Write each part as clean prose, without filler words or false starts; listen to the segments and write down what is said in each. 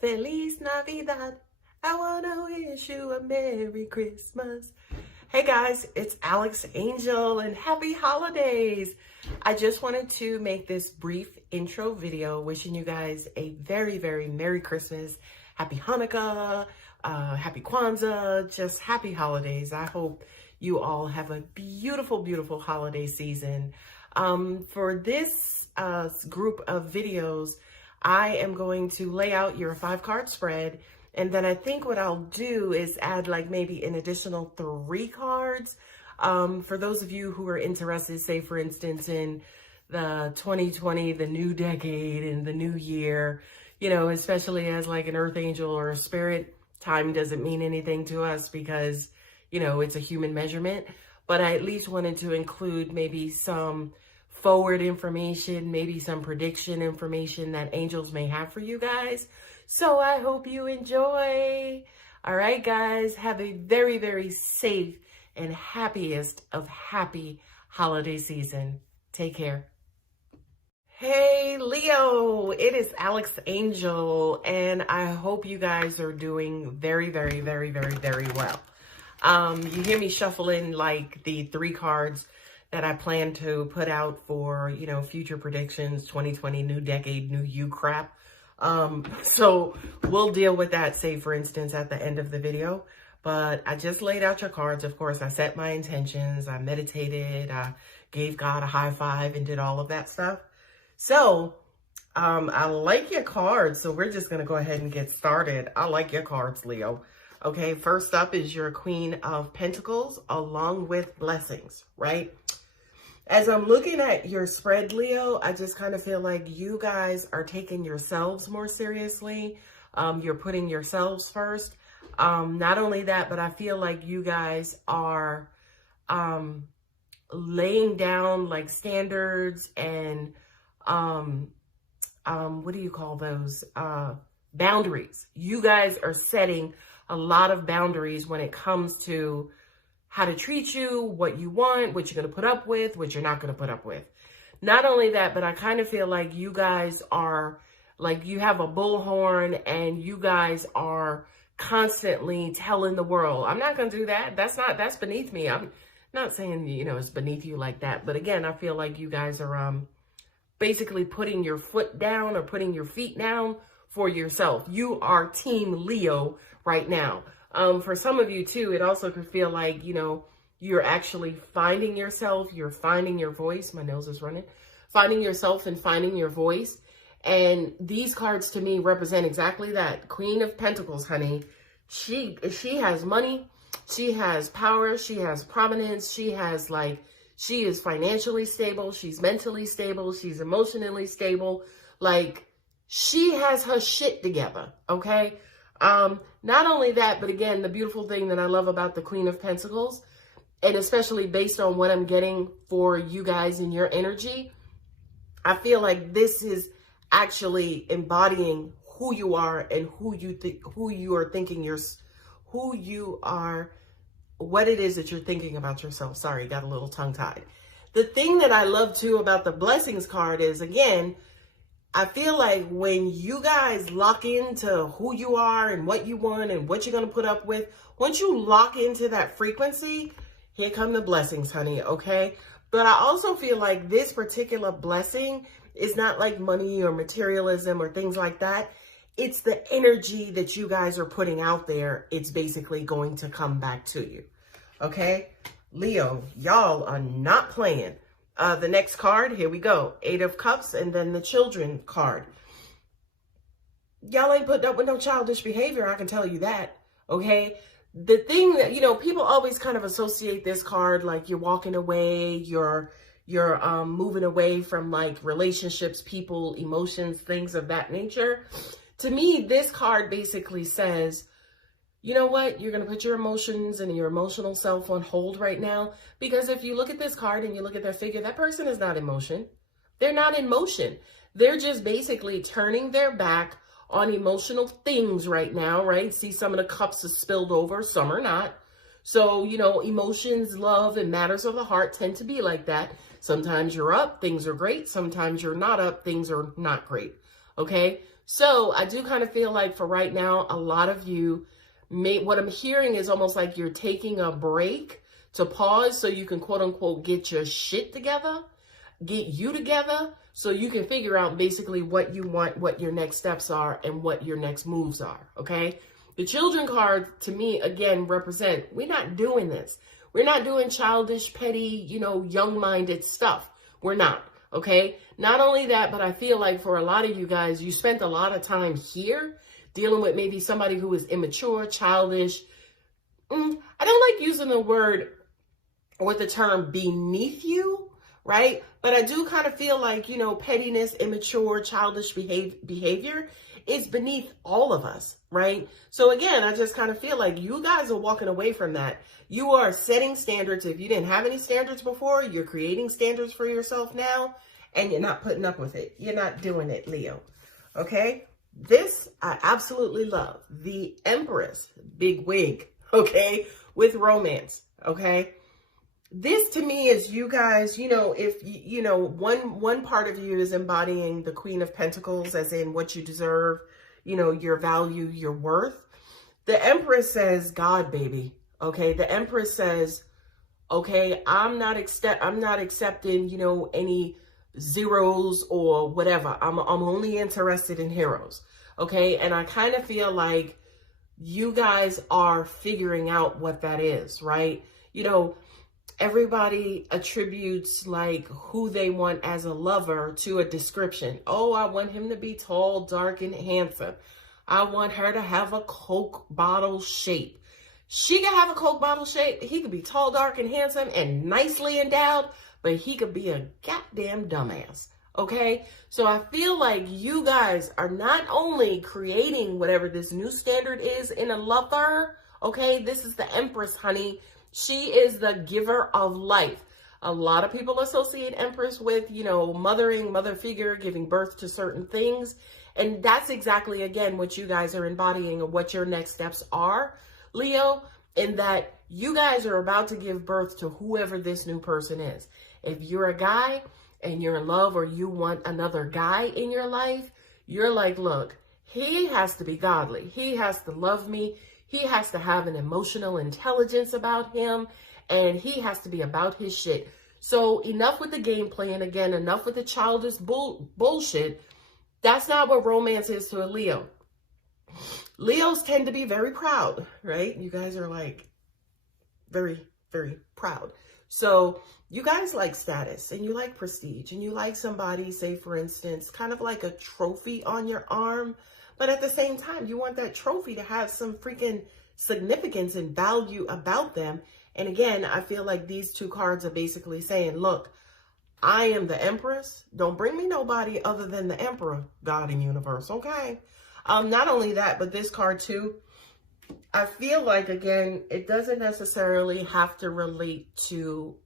Feliz Navidad. I want to wish you a Merry Christmas. Hey guys, it's Alex Angel and happy holidays. I just wanted to make this brief intro video wishing you guys a very, very Merry Christmas, Happy Hanukkah, Happy Kwanzaa, just happy holidays. I hope you all have a beautiful, beautiful holiday season. For this group of videos, I am going to lay out your 5-card spread, and then I think what I'll do is add like maybe an additional 3 cards. For those of you who are interested, say for instance in the 2020, the new decade and the new year, you know, especially as like an earth angel or a spirit, time doesn't mean anything to us because, you know, it's a human measurement. But I at least wanted to include maybe some forward information, maybe some prediction information that angels may have for you guys. So I hope you enjoy. All right, guys, have a very, very safe and happiest of happy holiday season. Take care. Hey, Leo, it is Alex Angel, and I hope you guys are doing very, very, very, very, very well. You hear me shuffling like the 3 cards that I plan to put out for, you know, future predictions, 2020, new decade, new you crap. So we'll deal with that, say, for instance, at the end of the video. But I just laid out your cards. Of course, I set my intentions. I meditated. I gave God a high five and did all of that stuff. So I like your cards. So we're just going to go ahead and get started. I like your cards, Leo. Okay, first up is your Queen of Pentacles along with blessings, right? As I'm looking at your spread, Leo, I just kind of feel like you guys are taking yourselves more seriously. You're putting yourselves first. Not only that, but I feel like you guys are laying down like standards and what do you call those? Boundaries. You guys are setting a lot of boundaries when it comes to how to treat you, what you want, what you're going to put up with, what you're not going to put up with. Not only that, but I kind of feel like you guys are like, you have a bullhorn and you guys are constantly telling the world, I'm not going to do that. That's beneath me. I'm not saying, you know, it's beneath you like that. But again, I feel like you guys are basically putting your foot down or putting your feet down for yourself. You are Team Leo right now. For some of you too, it also could feel like, you know, you're actually finding yourself, you're finding your voice. My nose is running. Finding yourself and finding your voice. And these cards to me represent exactly that. Queen of Pentacles, honey. She has money. She has power. She has prominence. She has like, she is financially stable. She's mentally stable. She's emotionally stable. Like, she has her shit together, okay? Not only that, but again, the beautiful thing that I love about the Queen of Pentacles, and especially based on what I'm getting for you guys in your energy, I feel like this is actually embodying who you are and what it is that you're thinking about yourself. Sorry, got a little tongue-tied. The thing that I love too about the blessings card is, again, I feel like when you guys lock into who you are and what you want and what you're going to put up with, once you lock into that frequency, here come the blessings, honey, okay? But I also feel like this particular blessing is not like money or materialism or things like that. It's the energy that you guys are putting out there. It's basically going to come back to you, okay? Leo, y'all are not playing. The next card, here we go. 8 of Cups and then the Children card. Y'all ain't putting up with no childish behavior, I can tell you that, okay? The thing that, you know, people always kind of associate this card like you're walking away, you're moving away from like relationships, people, emotions, things of that nature. To me, this card basically says, you know what? You're going to put your emotions and your emotional self on hold right now. Because if you look at this card and you look at their figure, that person is not in motion. They're not in motion. They're just basically turning their back on emotional things right now, right? See, some of the cups are spilled over, some are not. So, you know, emotions, love, and matters of the heart tend to be like that. Sometimes you're up, things are great. Sometimes you're not up, things are not great. Okay, so I do kind of feel like for right now, a lot of you what I'm hearing is almost like you're taking a break to pause so you can quote unquote get your shit together, get you together, so you can figure out basically what you want, what your next steps are, and what your next moves are. Okay, the children card to me again represent we're not doing this. We're not doing childish, petty, young-minded stuff. We're not. Okay, not only that, but I feel like for a lot of you guys, you spent a lot of time here dealing with maybe somebody who is immature, childish. I don't like using the word or the term beneath you, right? But I do kind of feel like, pettiness, immature, childish behavior is beneath all of us, right? So again, I just kind of feel like you guys are walking away from that. You are setting standards. If you didn't have any standards before, you're creating standards for yourself now, and you're not putting up with it. You're not doing it, Leo. Okay? This I absolutely love. The Empress, big wig, okay, with romance, okay? This to me is you guys, if one part of you is embodying the Queen of Pentacles, as in what you deserve, your value, your worth. The Empress says, God, baby, okay? The Empress says, okay, I'm not accepting, any zeros or whatever. I'm only interested in heroes. Okay. And I kind of feel like you guys are figuring out what that is, right? Everybody attributes like who they want as a lover to a description. Oh, I want him to be tall, dark, and handsome. I want her to have a Coke bottle shape. She can have a Coke bottle shape. He could be tall, dark, and handsome and nicely endowed, but he could be a goddamn dumbass. Okay? So I feel like you guys are not only creating whatever this new standard is in a lover. Okay? This is the Empress, honey. She is the giver of life. A lot of people associate Empress with, mothering, mother figure, giving birth to certain things. And that's exactly, again, what you guys are embodying and what your next steps are, Leo, in that you guys are about to give birth to whoever this new person is. If you're a guy and you're in love or you want another guy in your life, you're like, look, he has to be godly. He has to love me. He has to have an emotional intelligence about him, and he has to be about his shit. So enough with the game playing again, enough with the childish bullshit. That's not what romance is to a Leo. Leos tend to be very proud, right? You guys are like very, very proud. So you guys like status and you like prestige and you like somebody, say for instance, kind of like a trophy on your arm. But at the same time, you want that trophy to have some freaking significance and value about them. And again, I feel like these two cards are basically saying, look, I am the Empress. Don't bring me nobody other than the Emperor, God and universe, okay? Not only that, but this card too, I feel like, again, it doesn't necessarily have to relate to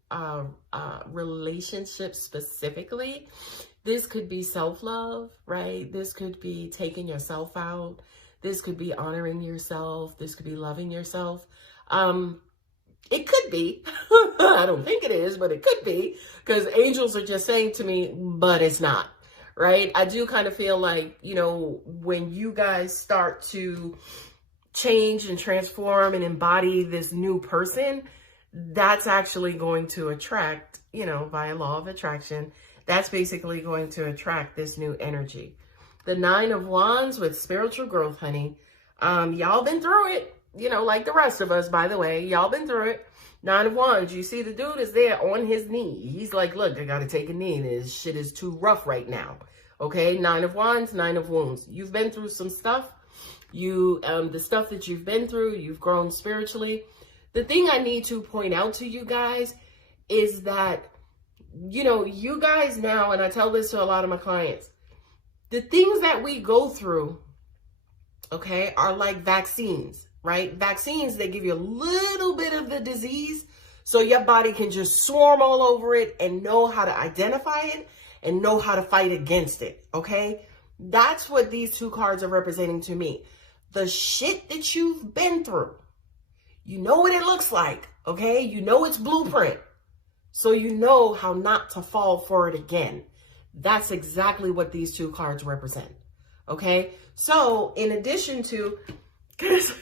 relationships specifically. This could be self-love, right? This could be taking yourself out. This could be honoring yourself. This could be loving yourself. It could be. I don't think it is, but it could be, because angels are just saying to me, but it's not, right? I do kind of feel like, when you guys start to change and transform and embody this new person, that's actually going to attract, via law of attraction, that's basically going to attract this new energy. The Nine of Wands with spiritual growth, honey. Y'all been through it, like the rest of us, by the way. Y'all been through it. Nine of Wands, you see the dude is there on his knee. He's like, look, I got to take a knee. This shit is too rough right now. Okay, Nine of Wands, Nine of Wounds. You've been through some stuff. The stuff that you've been through, you've grown spiritually. The thing I need to point out to you guys is that, you guys now, and I tell this to a lot of my clients, the things that we go through, okay, are like vaccines, right? Vaccines, they give you a little bit of the disease so your body can just swarm all over it and know how to identify it and know how to fight against it, okay? That's what these two cards are representing to me. The shit that you've been through, you know what it looks like, okay? You know its blueprint, so you know how not to fall for it again. That's exactly what these two cards represent, Okay. So in addition to, it's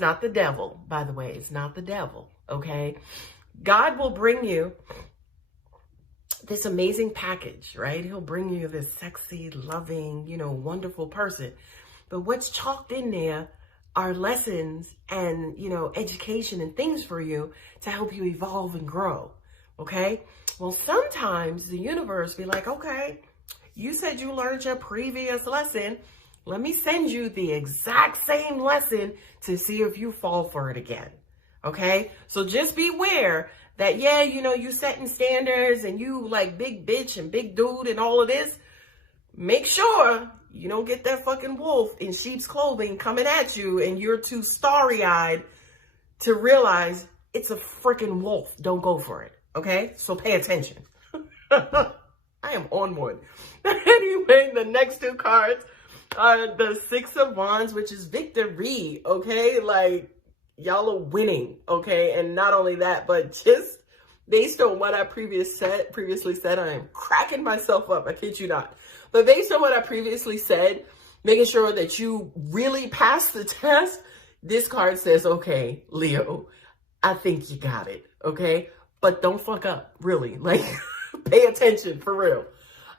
not the devil, by the way, it's not the devil. Okay. God will bring you this amazing package, right? He'll bring you this sexy, loving, wonderful person. But what's chalked in there are lessons and, education and things for you to help you evolve and grow. Okay. Well, sometimes the universe be like, okay, you said you learned your previous lesson. Let me send you the exact same lesson to see if you fall for it again. Okay. So just beware that, yeah, you setting standards and you like big bitch and big dude and all of this. Make sure you don't get that fucking wolf in sheep's clothing coming at you and you're too starry-eyed to realize it's a freaking wolf. Don't go for it. Okay? So pay attention. I am on one. Anyway, the next two cards are the Six of Wands, which is victory. Okay? Like, y'all are winning. Okay? And not only that, but just based on what I previously said, I am cracking myself up. I kid you not. But based on what I previously said, making sure that you really pass the test, this card says, okay, Leo, I think you got it, okay? But don't fuck up, really. Like, pay attention, for real.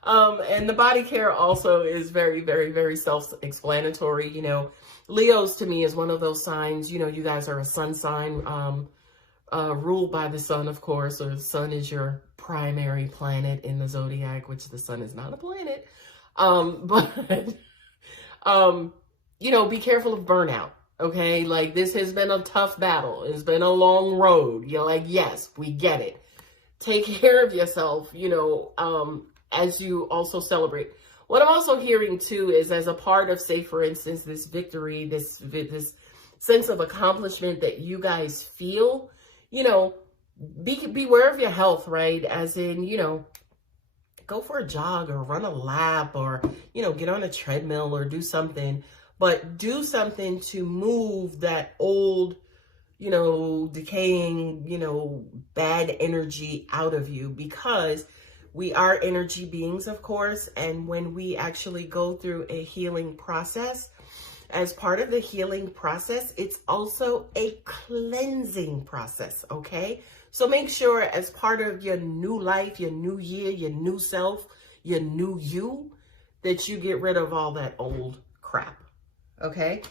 And the body care also is very, very, very self-explanatory. Leos to me is one of those signs, you guys are a sun sign, ruled by the sun, of course, or the sun is your primary planet in the zodiac, which the sun is not a planet. Be careful of burnout. Okay. Like, this has been a tough battle. It's been a long road. You're like, yes, we get it. Take care of yourself, as you also celebrate. What I'm also hearing too is, as a part of, say, for instance, this victory, this sense of accomplishment that you guys feel, beware of your health, right? As in, go for a jog or run a lap or, get on a treadmill or do something, but do something to move that old, decaying, bad energy out of you, because we are energy beings, of course. And when we actually go through a healing process, as part of the healing process, it's also a cleansing process. Okay. So make sure, as part of your new life, your new year, your new self, your new you, that you get rid of all that old crap. Okay.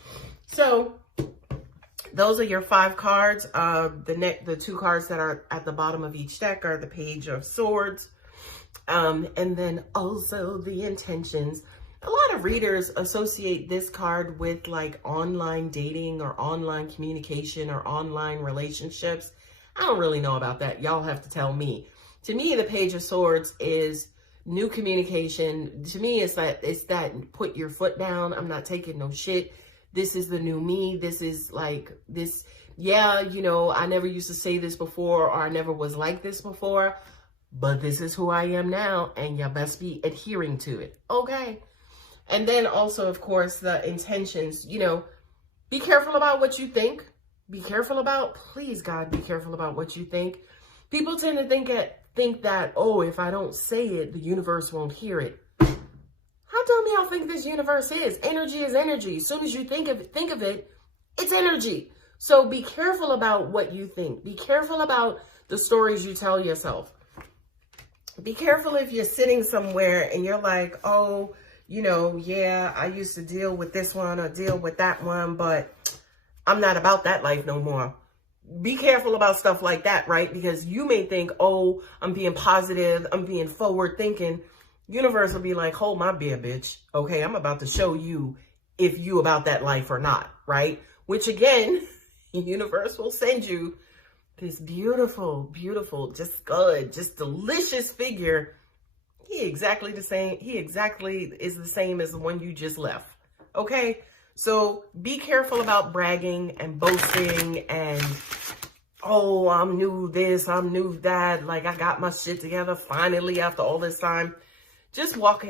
So those are your 5 cards. The two cards that are at the bottom of each deck are the Page of Swords. And then also the intentions. A lot of readers associate this card with like online dating or online communication or online relationships. I don't really know about that. Y'all have to tell me. To me, the Page of Swords is new communication. To me, it's that put your foot down. I'm not taking no shit. This is the new me. This is like this. Yeah, I never used to say this before, or I never was like this before, but this is who I am now, and you best be adhering to it. Okay. And then also, of course, the intentions, be careful about what you think. Be careful about, please, God, be careful about what you think. People tend to think that, oh, if I don't say it, the universe won't hear it. How dumb y'all think this universe is? Energy is energy. As soon as you think of it, it's energy. So be careful about what you think. Be careful about the stories you tell yourself. Be careful if you're sitting somewhere and you're like, oh, yeah, I used to deal with this one or deal with that one, but I'm not about that life no more. Be careful about stuff like that, right? Because you may think, oh, I'm being positive, I'm being forward thinking. Universe will be like, hold my beer, bitch. Okay, I'm about to show you if you about that life or not, right? Which again, universe will send you this beautiful, beautiful, just good, just delicious figure. He exactly is the same as the one you just left. Okay. So be careful about bragging and boasting and, oh, I'm new this, I'm new that. Like, I got my shit together finally after all this time. Just walk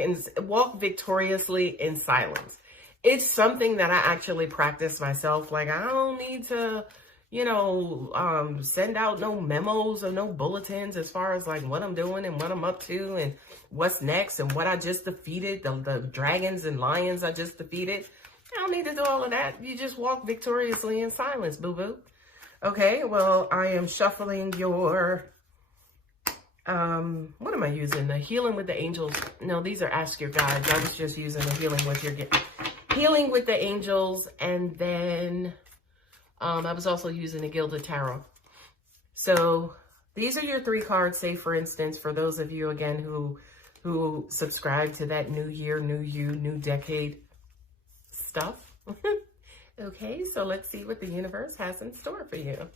victoriously in silence. It's something that I actually practice myself. Like, I don't need to, send out no memos or no bulletins as far as like what I'm doing and what I'm up to and what's next and what I just defeated, the dragons and lions I just defeated. I don't need to do all of that. You just walk victoriously in silence, boo-boo. Okay, well, I am shuffling your, what am I using? The Healing with the Angels. No, these are Ask Your Guides. I was just using the Healing with the Angels, and then I was also using the Gilded Tarot. So these are your 3 cards, say for instance, for those of you, again, who subscribe to that new year, new you, new decade stuff. Okay, so let's see what the universe has in store for you.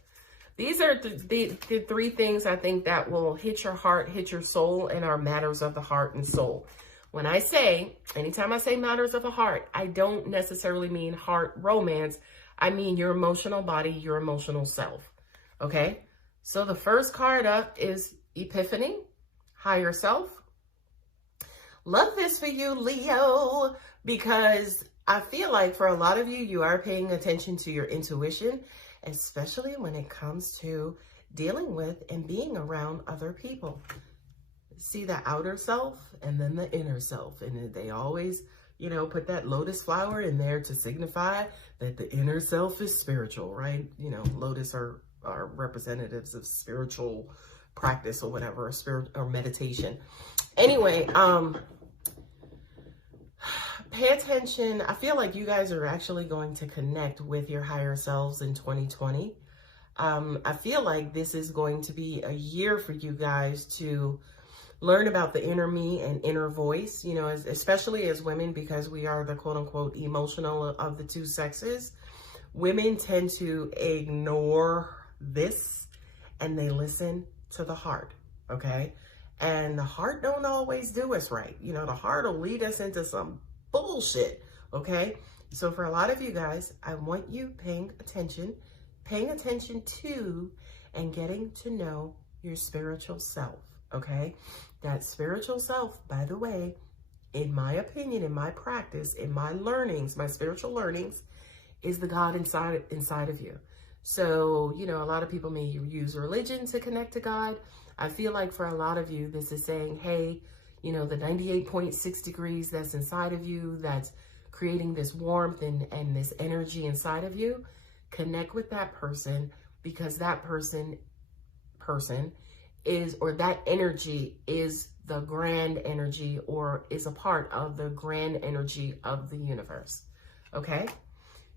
These are the 3 things I think that will hit your heart, hit your soul, and are matters of the heart and soul. When I say, anytime I say matters of the heart, I don't necessarily mean heart romance. I mean your emotional body, your emotional self. Okay, so the first card up is Epiphany, Higher Self. Love this for you, Leo, because I feel like for a lot of you, you are paying attention to your intuition, especially when it comes to dealing with and being around other people. See the outer self and then the inner self. And they always, put that lotus flower in there to signify that the inner self is spiritual, right? Lotus are representatives of spiritual practice or whatever, or meditation. Anyway, pay attention. I feel like you guys are actually going to connect with your higher selves in 2020. I feel like this is going to be a year for you guys to learn about the inner me and inner voice, especially as women, because we are the quote unquote emotional of the 2 sexes. Women tend to ignore this and they listen to the heart. Okay. And the heart don't always do us right. The heart will lead us into some bullshit. Okay. So for a lot of you guys, I want you paying attention to and getting to know your spiritual self. Okay. That spiritual self, by the way, in my opinion, in my practice, in my learnings, my spiritual learnings, is the God inside of you. So, a lot of people may use religion to connect to God. I feel like for a lot of you, this is saying, hey, the 98.6 degrees that's inside of you, that's creating this warmth and this energy inside of you, connect with that person, because that person is, or that energy is the grand energy, or is a part of the grand energy of the universe. Okay.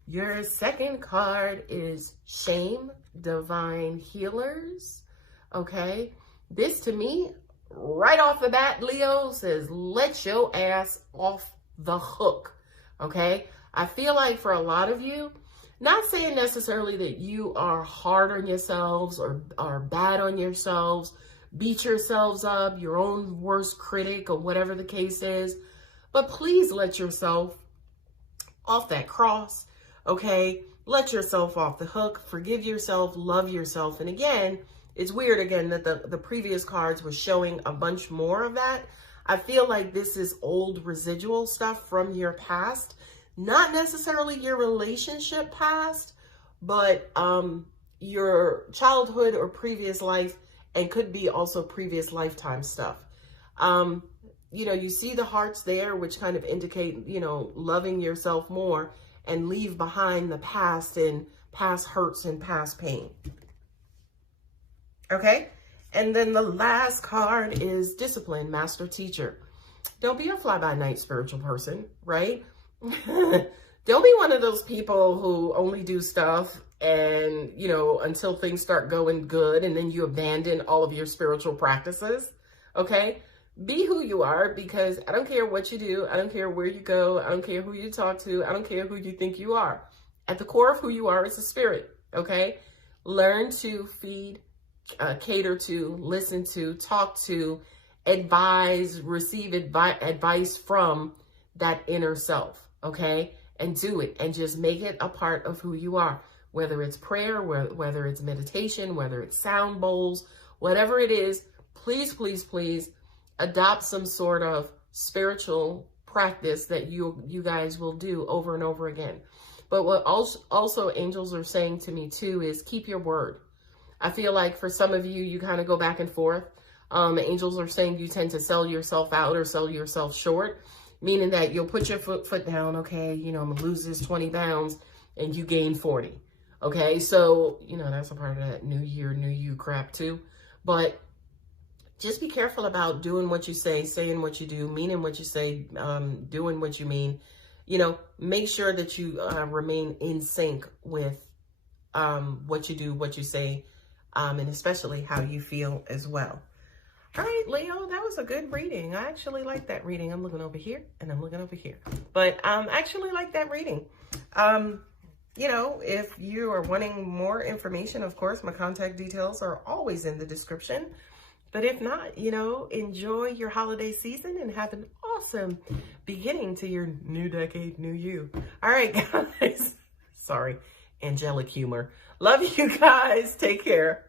Your second card is Shame, Divine Healers. Okay. This to me, right off the bat, Leo, says, let your ass off the hook. Okay. I feel like for a lot of you, not saying necessarily that you are hard on yourselves or are bad on yourselves, beat yourselves up, your own worst critic or whatever the case is, but please let yourself off that cross. Okay. Let yourself off the hook, forgive yourself, love yourself. And again, it's weird again that the previous cards were showing a bunch more of that. I feel like this is old residual stuff from your past, not necessarily your relationship past, but your childhood or previous life, and could be also previous lifetime stuff. You see the hearts there, which kind of indicate, loving yourself more and leave behind the past and past hurts and past pain. Okay. And then the last card is Discipline, Master Teacher. Don't be a fly-by-night spiritual person, right? Don't be one of those people who only do stuff and, until things start going good, and then you abandon all of your spiritual practices. Okay. Be who you are, because I don't care what you do. I don't care where you go. I don't care who you talk to. I don't care who you think you are. At the core of who you are is a spirit. Okay. Learn to feed, cater to, listen to, talk to, advise, receive advice from that inner self. Okay. And do it, and just make it a part of who you are, whether it's prayer, whether it's meditation, whether it's sound bowls, whatever it is. Please, please, please adopt some sort of spiritual practice that you guys will do over and over again. But what also angels are saying to me too is keep your word. I feel like for some of you, you kind of go back and forth. Angels are saying you tend to sell yourself out or sell yourself short, meaning that you'll put your foot down. Okay, you know, I'm gonna lose this 20 pounds and you gain 40. Okay, so, you know, that's a part of that new year, new you crap too. But just be careful about doing what you say, saying what you do, meaning what you say, doing what you mean. You know, make sure that you remain in sync with what you do, what you say, and especially how you feel as well. All right, Leo, that was a good reading. I actually like that reading. I'm looking over here and I'm looking over here. But I actually like that reading. You know, if you are wanting more information, of course, my contact details are always in the description. But if not, you know, enjoy your holiday season and have an awesome beginning to your new decade, new you. All right, guys. Sorry, angelic humor. Love you guys. Take care.